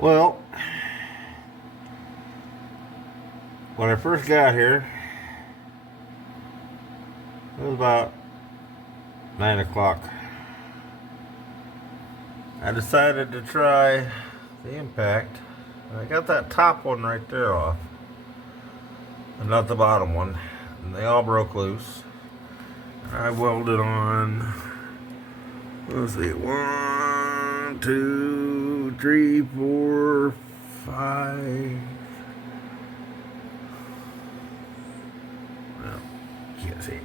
Well, when I first got here, it was about 9 o'clock. I decided to try the impact. I got that top one right there off, and not the bottom one. And they all broke loose. I welded on, let's see, 1, 2, 3, 4, 5. Well, can't see it.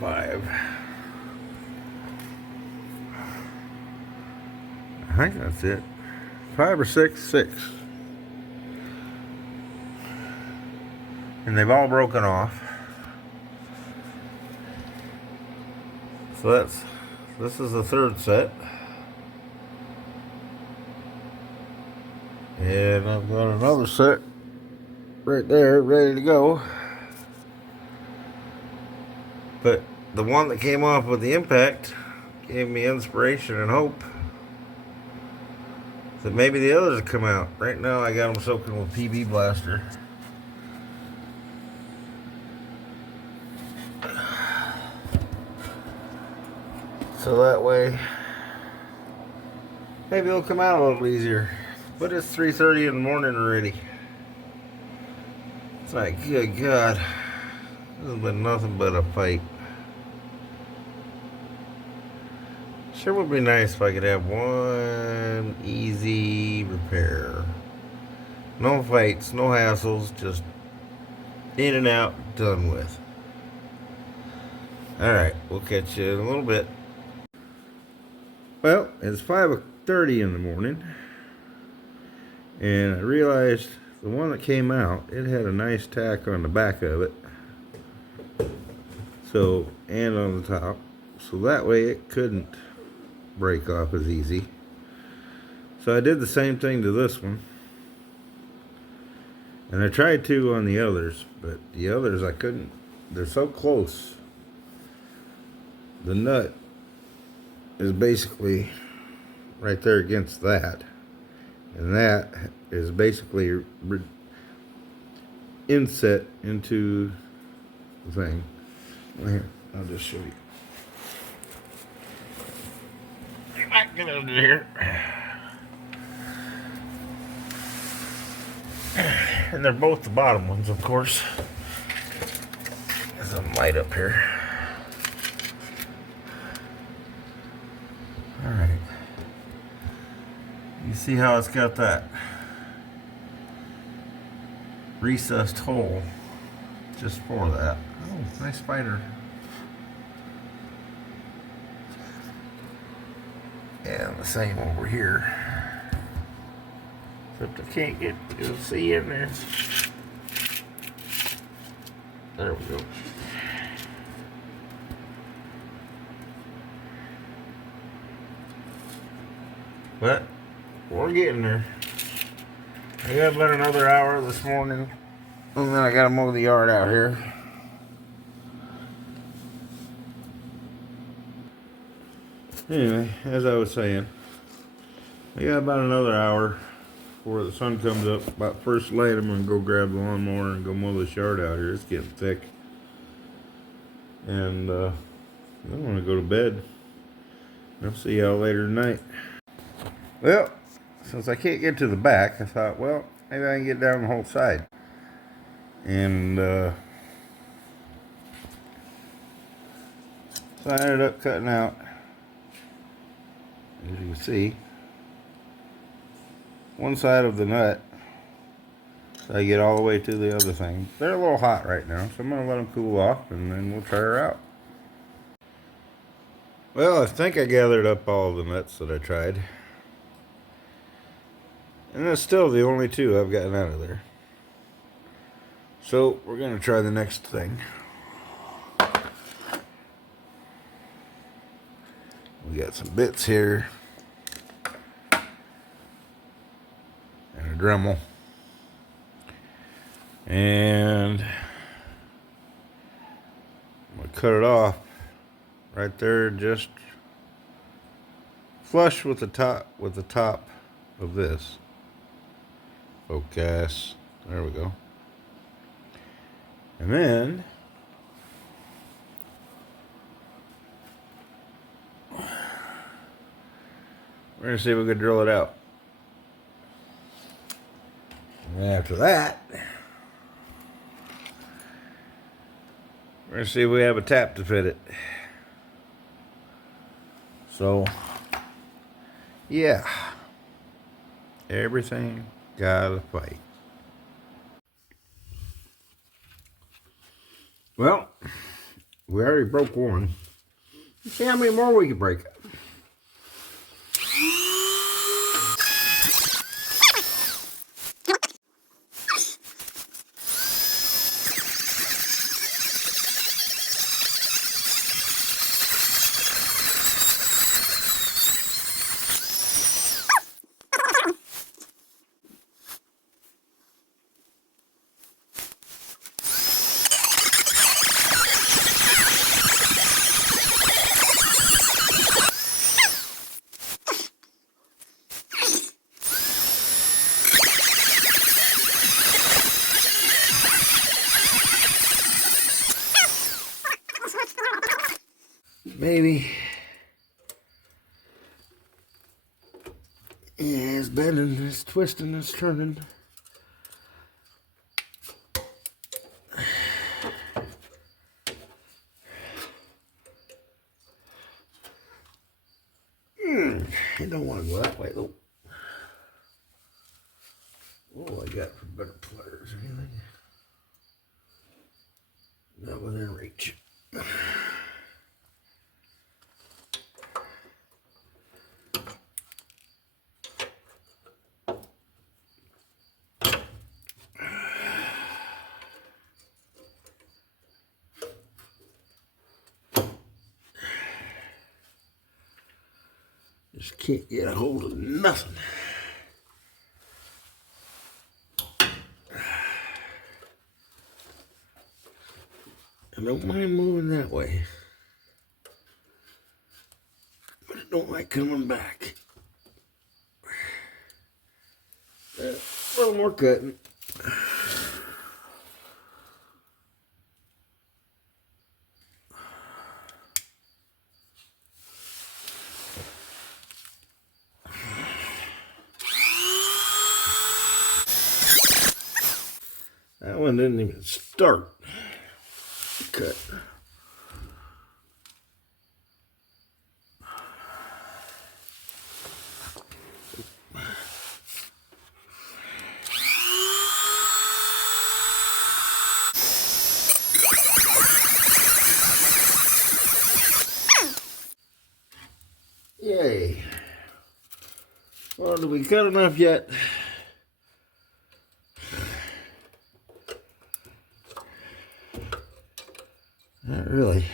5. I think that's it. 5 or 6. And they've all broken off. So this is the third set. And I've got another set right there ready to go. But the one that came off with the impact gave me inspiration and hope that maybe the others will come out. Right now I got them soaking with PB Blaster. So that way, maybe it'll come out a little easier. But it's 3:30 in the morning already. It's like, good God, this has been nothing but a fight. Sure would be nice if I could have one easy repair. No fights, no hassles, just in and out, done with. Alright, we'll catch you in a little bit. Well, it's 5:30 in the morning, and I realized the one that came out, it had a nice tack on the back of it, so, and on the top, so that way it couldn't break off as easy. So I did the same thing to this one, and I tried to on the others, but the others I couldn't. They're so close. The nut is basically right there against that, and that is basically inset into the thing. Well, here, I'll just show you. Get under here. And they're both the bottom ones, of course. There's some light up here. Alright. You see how it's got that recessed hole just for that. Oh, nice spider. And the same over here. Except I can't get to see in there. There we go. But we're getting there. I got about another hour this morning, and then I gotta mow the yard out here. Anyway, as I was saying, I got about another hour before the sun comes up. About first light, I'm gonna go grab the lawnmower and go mow this yard out here. It's getting thick, and I want to go to bed. I'll see y'all later tonight. Well, since I can't get to the back, I thought, well, maybe I can get down the whole side. And so I ended up cutting out, as you can see, one side of the nut, so I get all the way to the other thing. They're a little hot right now, so I'm going to let them cool off, and then we'll try her out. Well, I think I gathered up all the nuts that I tried. And that's still the only two I've gotten out of there. So we're going to try the next thing. We got some bits here. And a Dremel. And I'm going to cut it off right there, just flush with the top of this. Focus. There we go. And then we're going to see if we can drill it out. And after that, we're going to see if we have a tap to fit it. So, yeah. Everything gotta fight. Well, we already broke one. Let's see how many more we can break. Maybe. Yeah, it's bending, it's twisting, it's turning. I don't want to go that way though. Oh, I got for better pliers or anything. Not within reach. Just can't get a hold of nothing. I don't mind moving that way, but I don't like coming back. A little more cutting. That one didn't even start. Cut. Yay. Well, did we cut enough yet? Not really.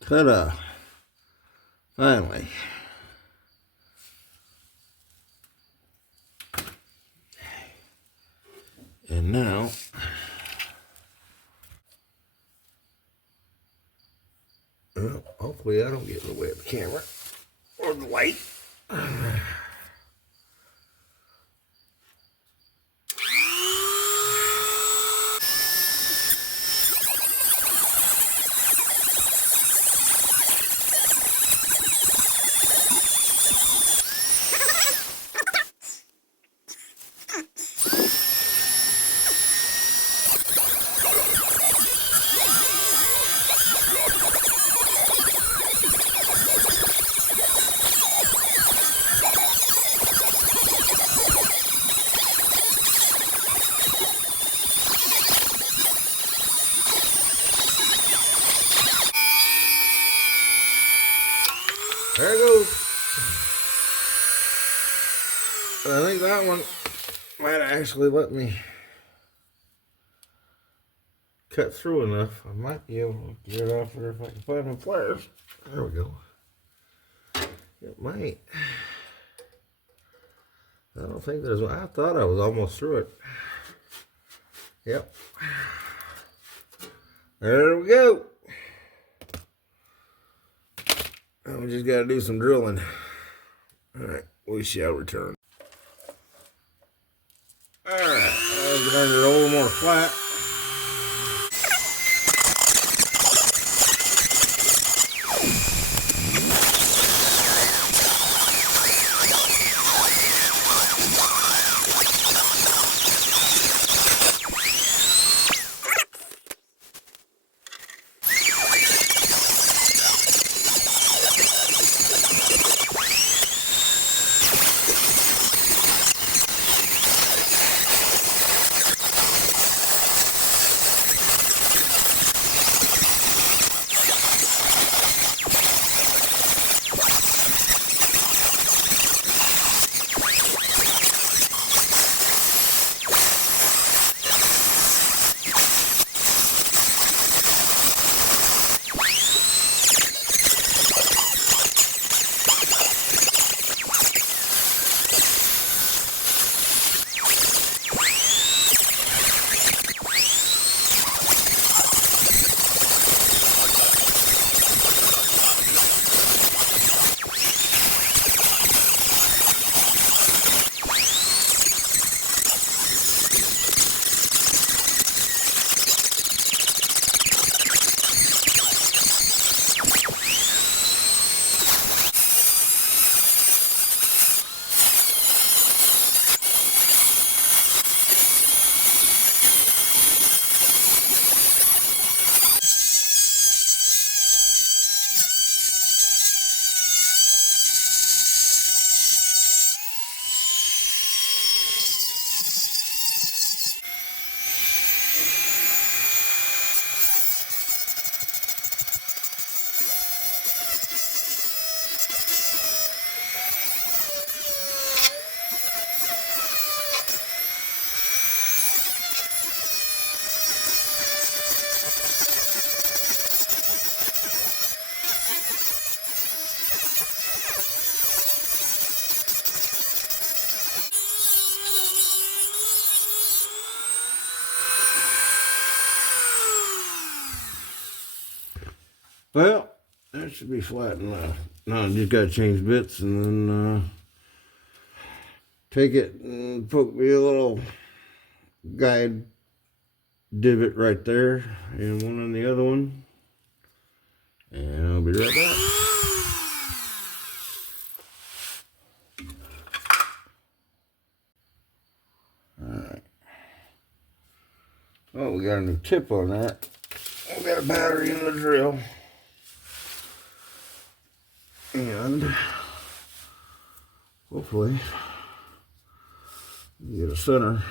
Ta-da. Finally. And now, well, hopefully I don't get in the way of the camera or the light. There it goes. I think that one might actually let me cut through enough. I might be able to get it off there if I can find my pliers. There we go. It might. I don't think there's one. I thought I was almost through it. Yep. There we go. And we just got to do some drilling. All right, we shall return. All right, I'll grind it a little more flat. Well, that should be flat enough. Now I just got to change bits and then take it and poke me a little guide divot right there and one on the other one. And I'll be right back. Alright. Oh, we got a new tip on that. We got a battery in the drill. And hopefully get a center.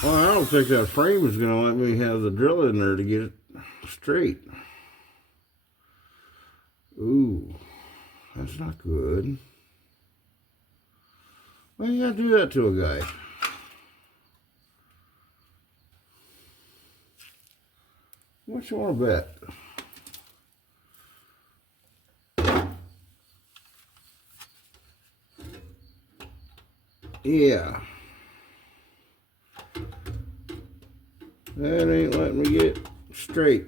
Well, I don't think that frame is going to let me have the drill in there to get it straight. Ooh, that's not good. Why you got to do that to a guy? What you want to bet? Yeah. That ain't letting me get straight.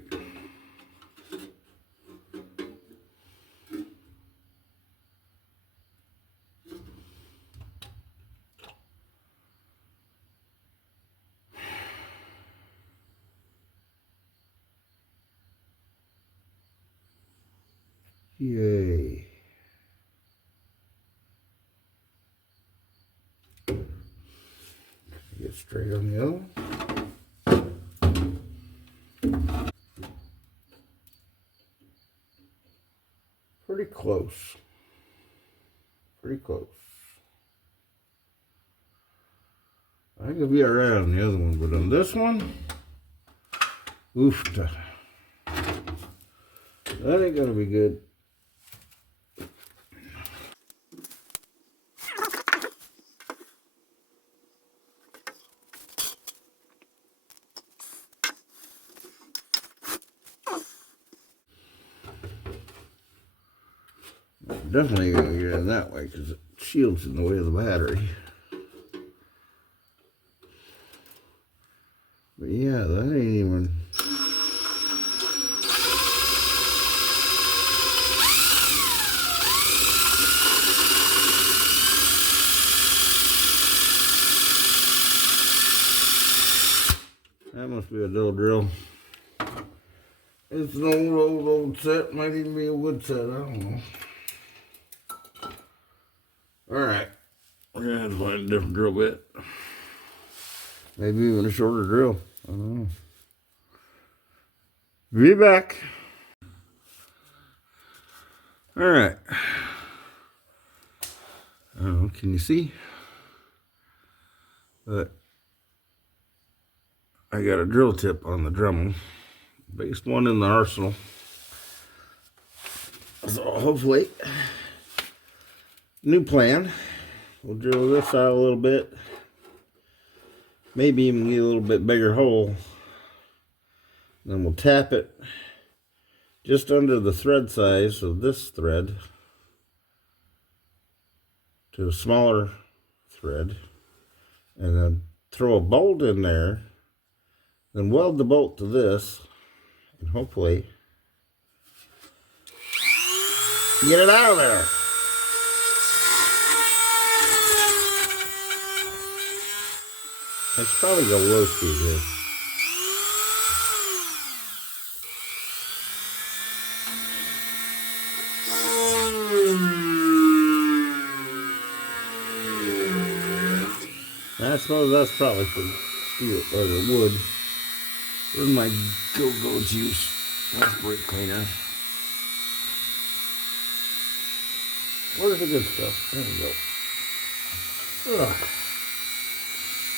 Yay. Get straight on the other one. Pretty close. Pretty close. I think it'll be alright on the other one, but on this one, oofta. That ain't gonna be good. Definitely gonna get in that way because it shields in the way of the battery. But yeah, that ain't even... That must be a dull drill. It's an old set. Might even be a wood set. I don't know. Alright. We're gonna have to find a different drill bit. Maybe even a shorter drill. I don't know. Be back. Alright. I don't know. Can you see? But I got a drill tip on the Dremel. Biggest one in the arsenal. So hopefully, new plan. We'll drill this out a little bit. Maybe even get a little bit bigger hole. Then we'll tap it just under the thread size of this thread to a smaller thread. And then throw a bolt in there. Then weld the bolt to this. And hopefully get it out of there. I should probably go low speed here. I suppose that's probably for steel or wood. Where's my go-go juice? That's brake cleaner. Where's the good stuff? There we go. Ugh.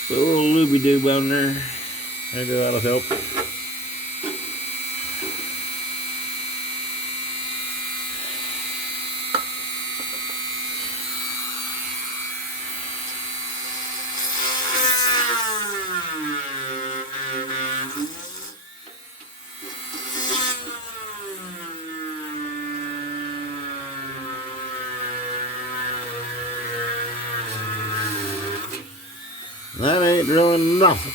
Put a little looby-doob on there. Maybe that'll help. That ain't drilling nothing.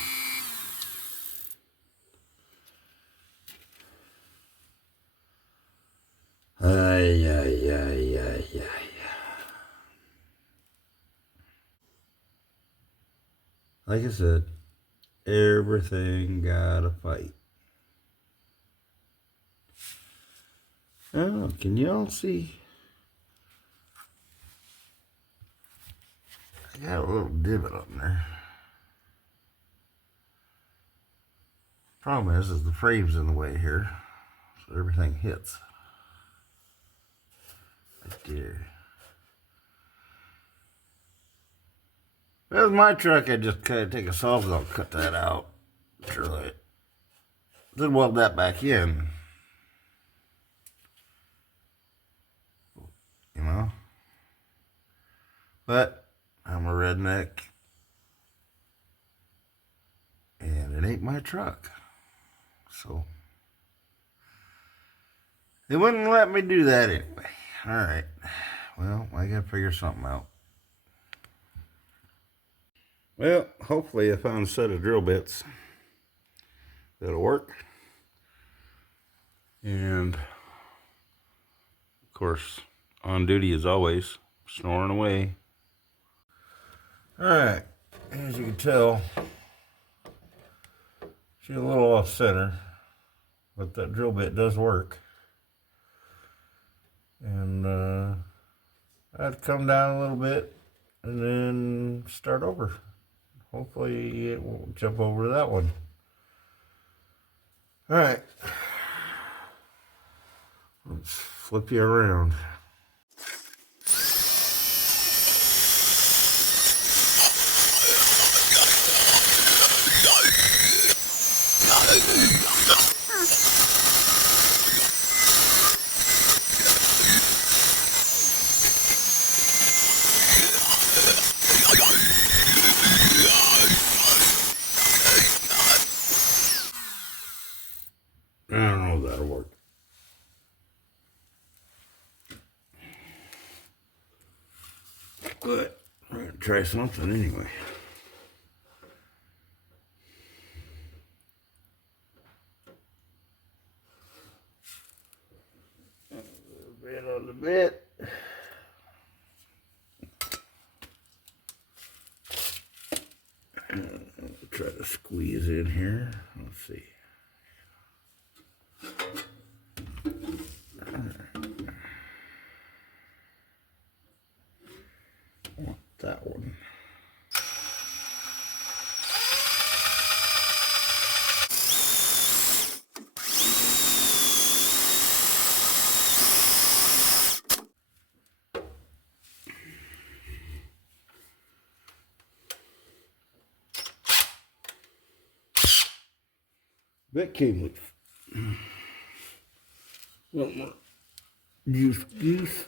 Ay. Like I said, everything got a fight. Oh, can y'all see? I got a little divot on there. Problem is the frame's in the way here, so everything hits. Right there. If that was my truck, I'd just kind of take a sawzall, cut that out, drill it, then weld that back in. You know? But I'm a redneck, and it ain't my truck. So they wouldn't let me do that anyway. Alright. Well, I gotta figure something out. Well, hopefully I found a set of drill bits that'll work. And of course, on duty as always, snoring away. Alright, as you can tell, she's a little off center, but that drill bit does work. And I'd come down a little bit and then start over. Hopefully it won't jump over to that one. Alright, let's flip you around. I don't know if that'll work. But we're going to try something anyway. A little bit on the bit. Try to squeeze in here. Let's see. I want that one. That came with one more juice.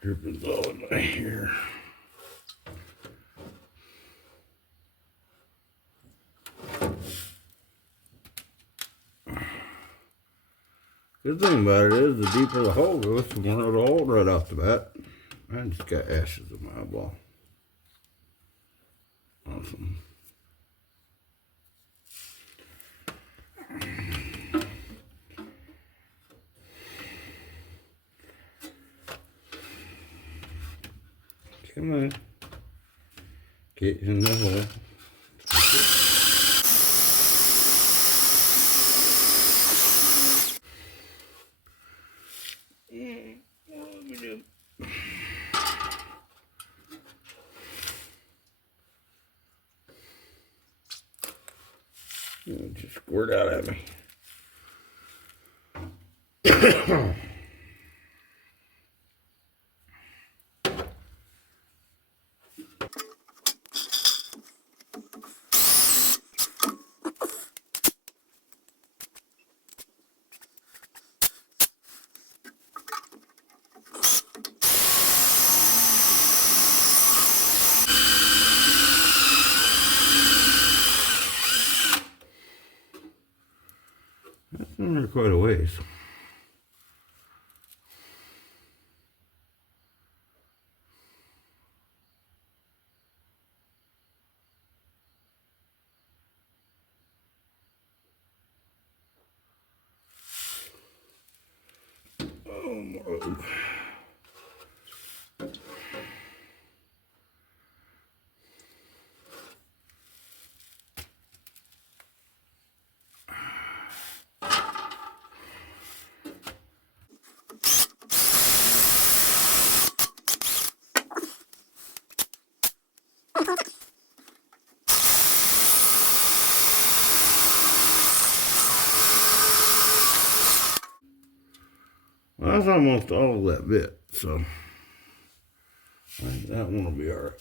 Dripping all in my hair. Good thing about it is the deeper the hole goes, the more it'll hold right off the bat. I just got ashes in my eyeball. Awesome. Come on. Get in the hole. It just squirt out at me. That's under quite a ways. Oh my. Well, that's almost all of that bit, so I think that one will be all right.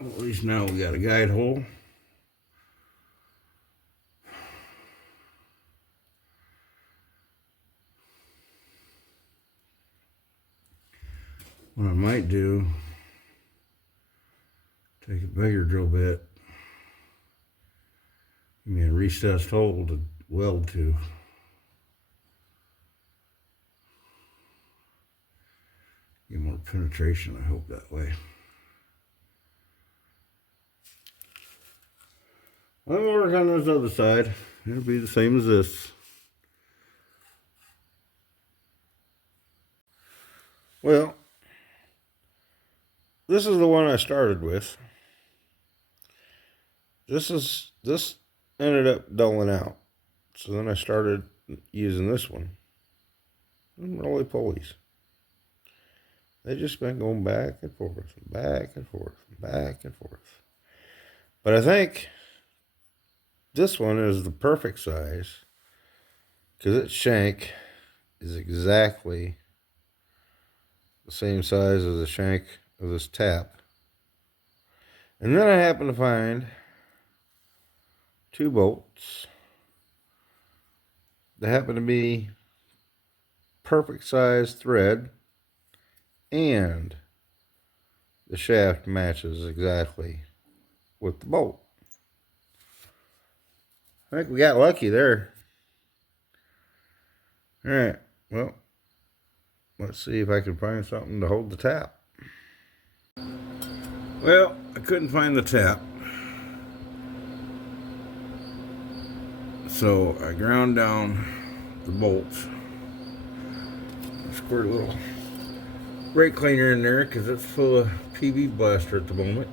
At least now we got a guide hole. What I might do, take a bigger drill bit, give me a recessed hole to weld to. Get more penetration, I hope, that way. I'll work on this other side. It'll be the same as this. Well, this is the one I started with. This ended up dulling out. So then I started using this one. And roly polies. They just been going back and forth, and back and forth, and back and forth. But I think this one is the perfect size because its shank is exactly the same size as the shank of this tap. And then I happen to find 2 bolts that happen to be perfect size thread, and the shaft matches exactly with the bolt. I think we got lucky there. Alright, well, let's see if I can find something to hold the tap. Well, I couldn't find the tap. So I ground down the bolts. I squirt a little brake cleaner in there because it's full of PB blaster at the moment.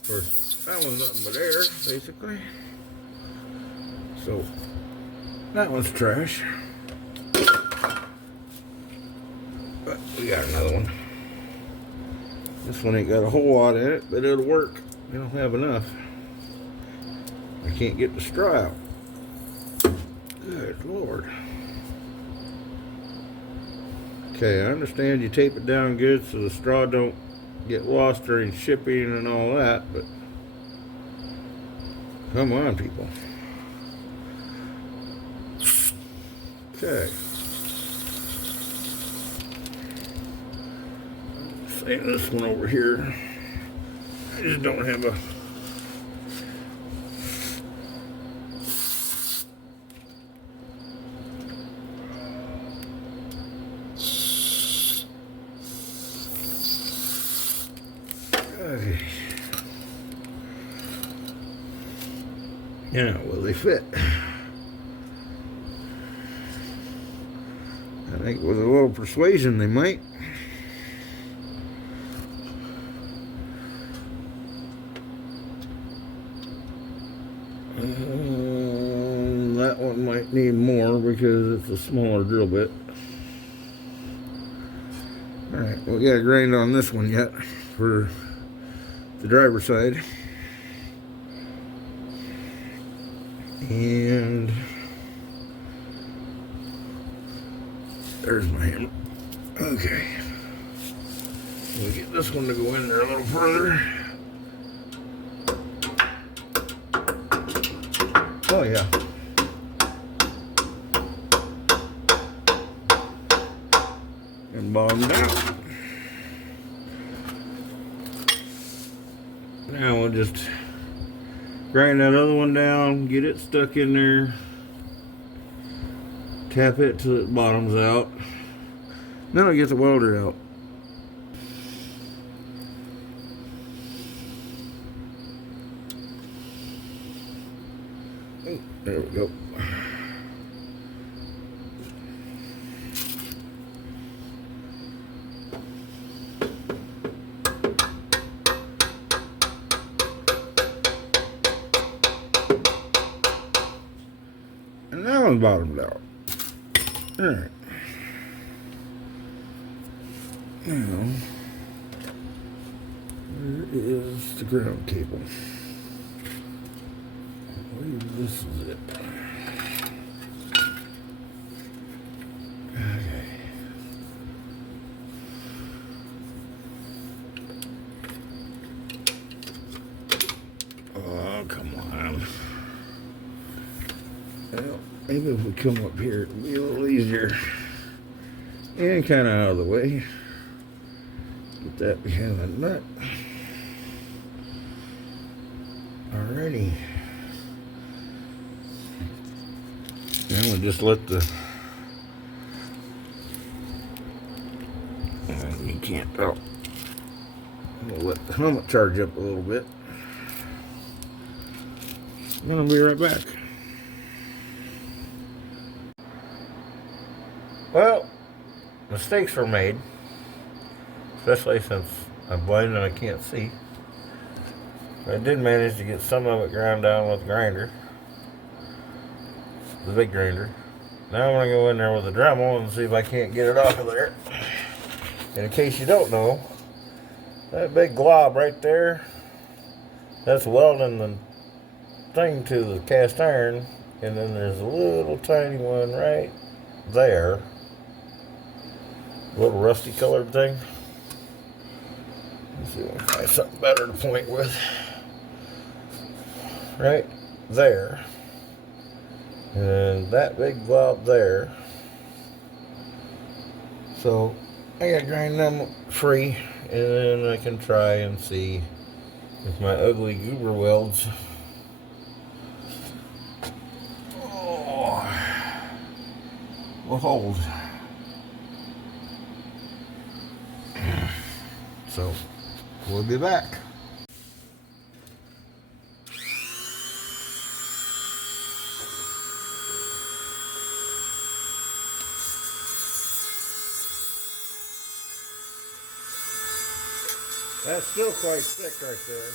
Of course, that one's nothing but air, basically. So that one's trash. But we got another one. This one ain't got a whole lot in it, but it'll work. We don't have enough. I can't get the straw out. Good Lord. Okay, I understand you tape it down good so the straw don't get lost during shipping and all that, but come on, people. Okay. Save this one over here. I just don't have a okay. Yeah, will they fit? I think with a little persuasion they might. That one might need more because it's a smaller drill bit. Alright, we got a grind on this one yet for the driver's side. And there's my hammer. Okay. We'll get this one to go in there a little further. Oh yeah. And bottomed out. Now we'll just grind that other one down, get it stuck in there, tap it till it bottoms out. Then I'll get the welder out. Oh, there we go. And that one's bottomed out. Alright. Now, where is the ground cable? I believe this is it. Okay. Oh, come on. Well, maybe if we come up here, it'll be a little easier. And kind of out of the way. Get that behind the nut. Alrighty. Now we'll just let the... you can't... Oh. We'll let the helmet charge up a little bit. Then I'll be right back. Well, mistakes were made, especially since I'm blind and I can't see. I did manage to get some of it ground down with the grinder, the big grinder. Now I'm going to go in there with the Dremel and see if I can't get it off of there. And in case you don't know, that big glob right there, that's welding the thing to the cast iron. And then there's a little tiny one right there. A little rusty colored thing. Let's see if I can find something better to point with. Right there. And that big glob there. So I gotta grind them free, and then I can try and see if my ugly goober welds will hold. So we'll be back. That's still quite thick right there.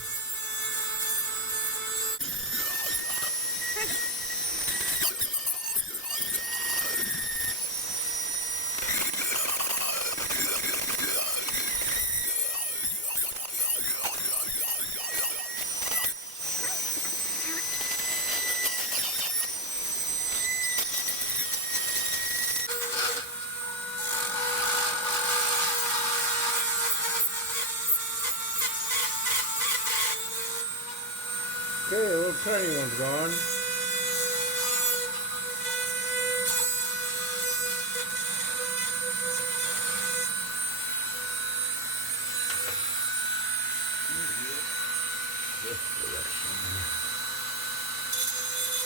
Okay, a little tiny one's gone.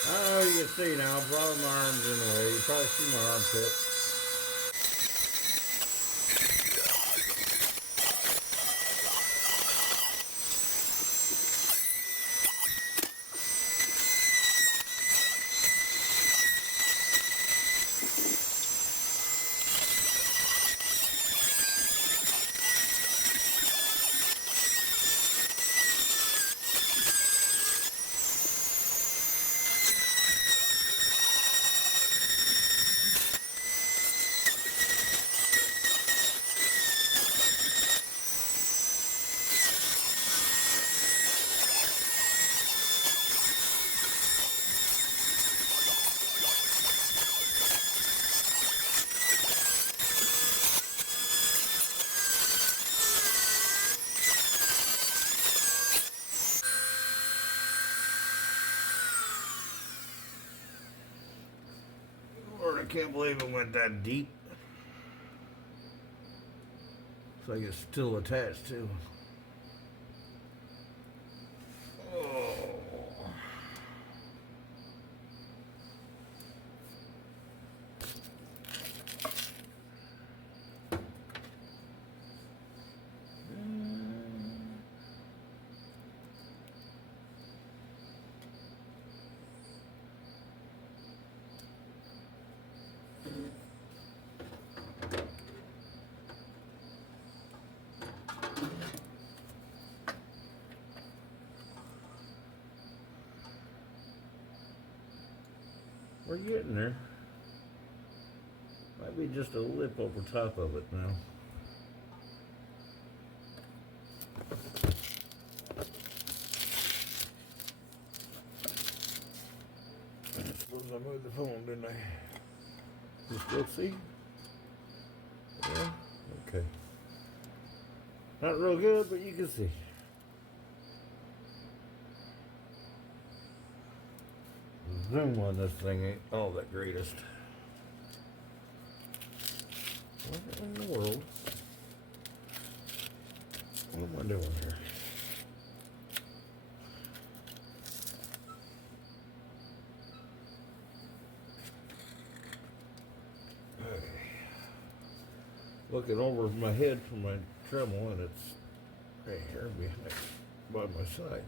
I don't know if you can see now, probably my arm's in the way. You probably see my armpit. Lord, I can't believe it went that deep. Looks like it's still attached too. Oh. We're getting there. Might be just a lip over top of it now. I suppose I moved the phone, didn't I? You still see? Yeah? Okay. Not real good, but you can see. The zoom on this thing ain't all that greatest. What in the world? What am I doing here? Okay. Looking over my head from my Dremel, and it's right here behind, by my side.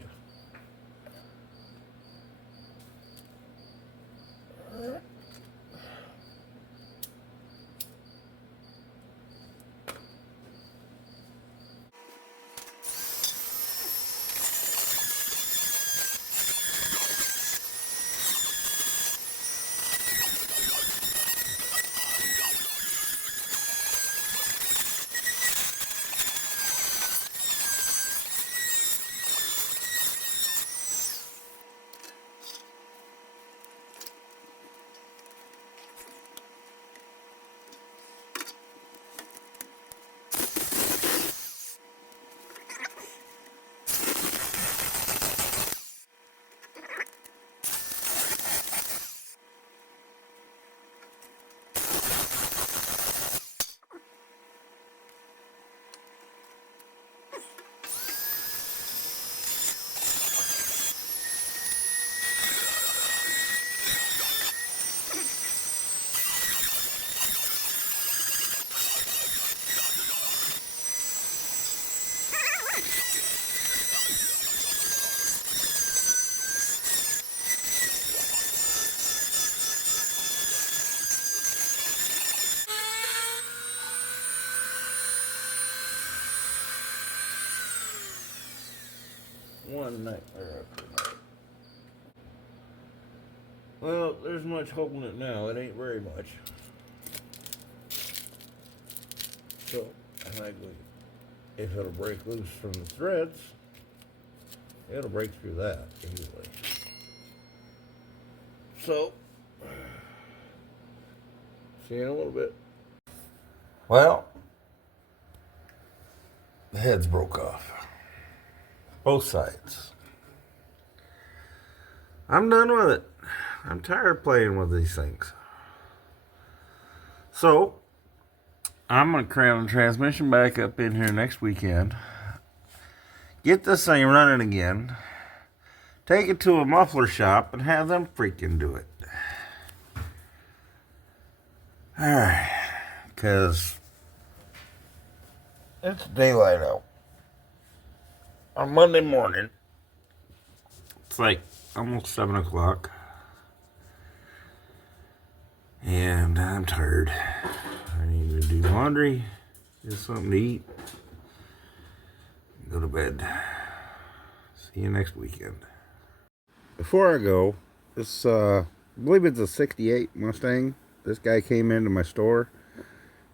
one nightmare after another. Well, there's much holding it now. It ain't very much. So, I think if it'll break loose from the threads, it'll break through that easily. So, see you in a little bit. Well, the heads broke off. Both sides. I'm done with it. I'm tired of playing with these things. So, I'm going to cram the transmission back up in here next weekend. Get this thing running again. Take it to a muffler shop and have them freaking do it. Alright. Because it's daylight out. On Monday morning, it's like almost 7 o'clock. And I'm tired. I need to do laundry, get something to eat, go to bed. See you next weekend. Before I go, this, I believe it's a 68 Mustang. This guy came into my store,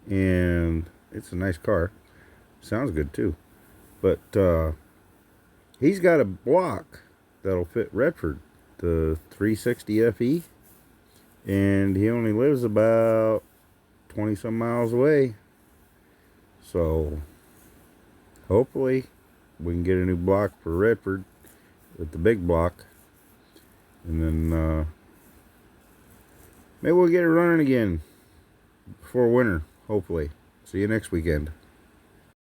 and it's a nice car. Sounds good too. But he's got a block that'll fit Redford, the 360 FE. And he only lives about 20 some miles away. So hopefully we can get a new block for Redford with the big block. And then maybe we'll get it running again before winter, hopefully. See you next weekend.